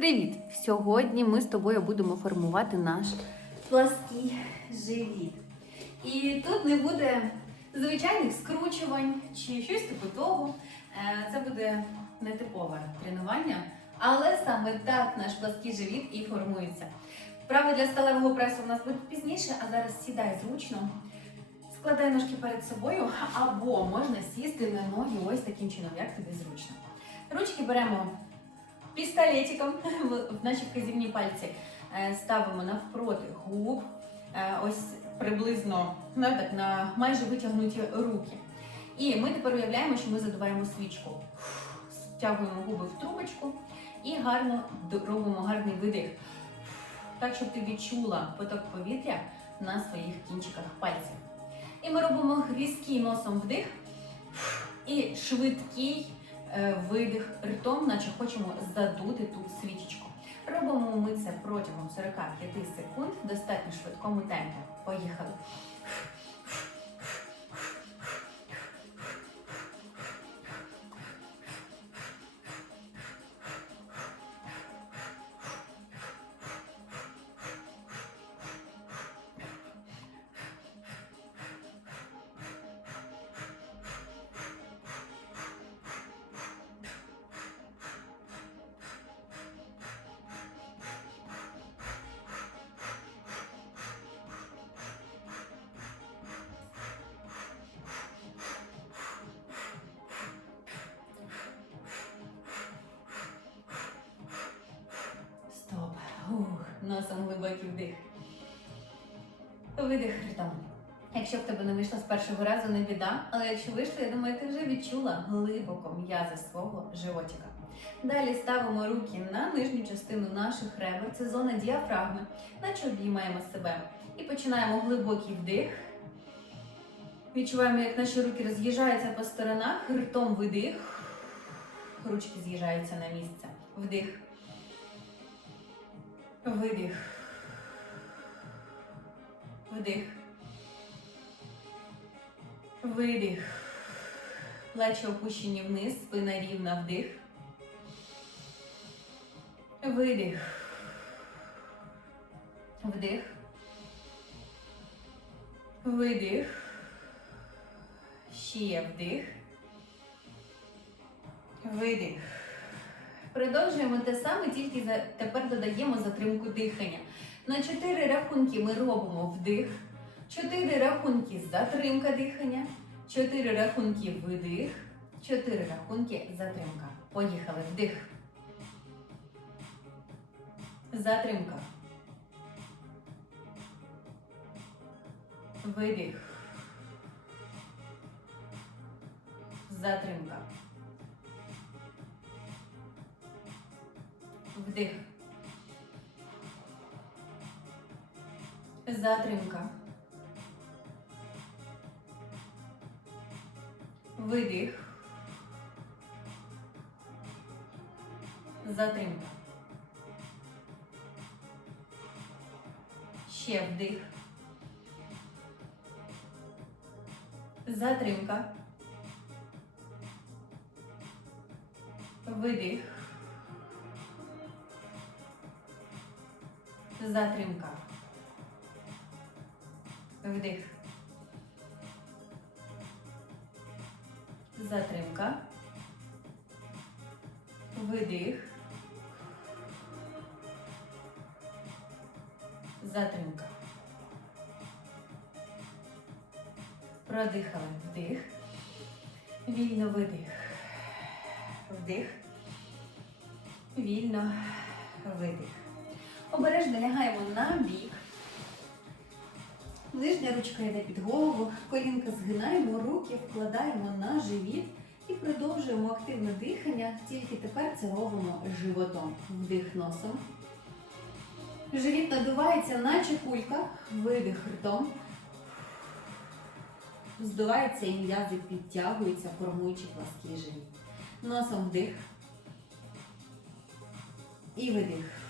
Привіт! Сьогодні ми з тобою будемо формувати наш плаский живіт. І тут не буде звичайних скручувань чи щось типу того. Е, Це буде нетипове тренування, але саме так наш плаский живіт і формується. Вправи для сталевого пресу у нас будуть пізніше, а зараз сідай зручно. Складай ножки перед собою, або можна сісти на ноги ось таким чином, як тобі зручно. Ручки беремо пістолетиком в наші вказівні пальці е, ставимо навпроти губ, е, ось приблизно ну, так, на майже витягнуті руки. І ми тепер уявляємо, що ми задуваємо свічку. Стягуємо губи в трубочку і гарно робимо гарний видих. Так, щоб ти відчула поток повітря на своїх кінчиках пальців. І ми робимо різкий носом вдих і швидкий видих ртом, наче хочемо задути ту свічечку. Робимо ми це протягом 45 секунд достатньо швидкому темпі. Поїхали. Носом глибокий вдих. Видих ртом. Якщо в тебе не вийшло з першого разу, не біда. Але якщо вийшло, я думаю, ти вже відчула глибоко м'язи свого животика. Далі ставимо руки на нижню частину наших ребер, це зона діафрагми, наче обіймаємо себе. І починаємо глибокий вдих. Відчуваємо, як наші руки роз'їжджаються по сторонах, ртом видих. Ручки з'їжджаються на місце. Вдих. Видих. Вдих. Видих. Плечі опущені вниз, спина рівна вдих. Видих. Вдих. Видих. Ще вдих. Видих. Продовжуємо те саме, тільки за, тепер додаємо затримку дихання. На 4 рахунки ми робимо вдих, 4 рахунки затримка дихання, 4 рахунки видих, 4 рахунки затримка. Поїхали. Вдих. Затримка. Видих. Затримка. Вдих. Затримка. Видих. Затримка. Ще вдих. Затримка. Видих. Затримка. Вдих. Затримка. Видих. Затримка. Продихали. Вдих. Вільно видих. Вдих. Вільно видих. Обережно лягаємо на бік. Нижня ручка йде під голову, колінка згинаємо, руки вкладаємо на живіт і продовжуємо активне дихання, тільки тепер це робимо животом. Вдих носом. Живіт надувається, наче кулька, видих ртом. Здувається і м'язи підтягуються, формуючи плаский живіт. Носом вдих. І видих.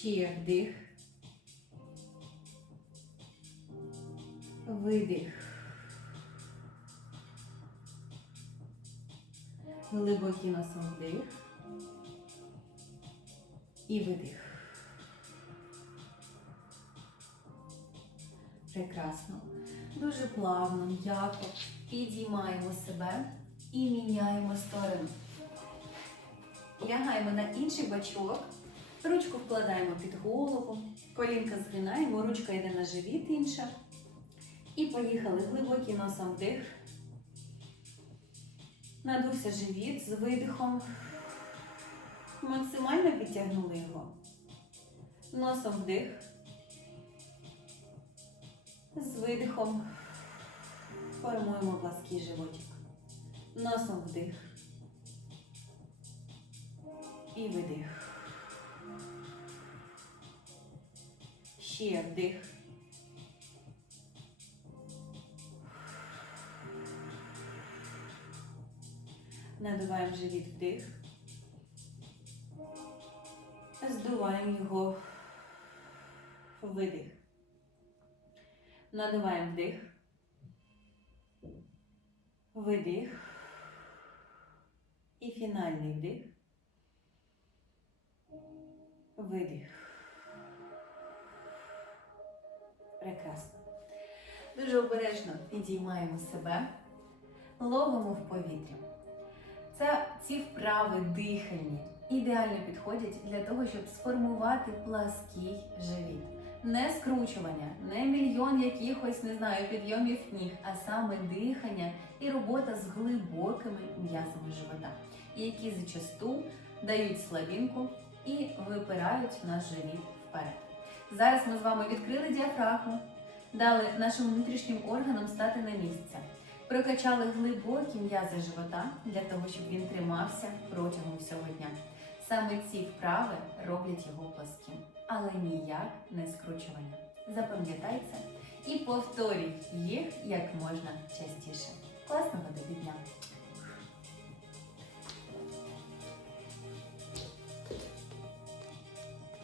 Ще вдих. Видих. Глибокий носом вдих. І видих. Прекрасно. Дуже плавно, м'яко підіймаємо себе і міняємо сторону. Лягаємо на інший бачок. Ручку вкладаємо під голову, колінка згинаємо, ручка йде на живіт інша. І поїхали. Глибокий носом вдих. Надувся живіт з видихом. Максимально підтягнули його. Носом вдих. З видихом формуємо плаский животик. Носом вдих. І видих. Ще вдих. Надуваємо живіт вдих. Здуваємо його видих. Надуваємо вдих. Видих. І фінальний вдих. Видих. Прекрасно. Дуже обережно підіймаємо себе, ловимо в повітря. Це ці вправи дихальні ідеально підходять для того, щоб сформувати плаский живіт. Не скручування, не мільйон якихось, не знаю, підйомів ніг, а саме дихання і робота з глибокими м'язами живота, які зачасту дають слабінку і випирають наш живіт вперед. Зараз ми з вами відкрили діафрагму, дали нашим внутрішнім органам стати на місце. Прокачали глибокі м'язи живота для того, щоб він тримався протягом всього дня. Саме ці вправи роблять його пласким, але ніяк не скручування. Запам'ятай це і повторюй їх як можна частіше. Класного тобі дня!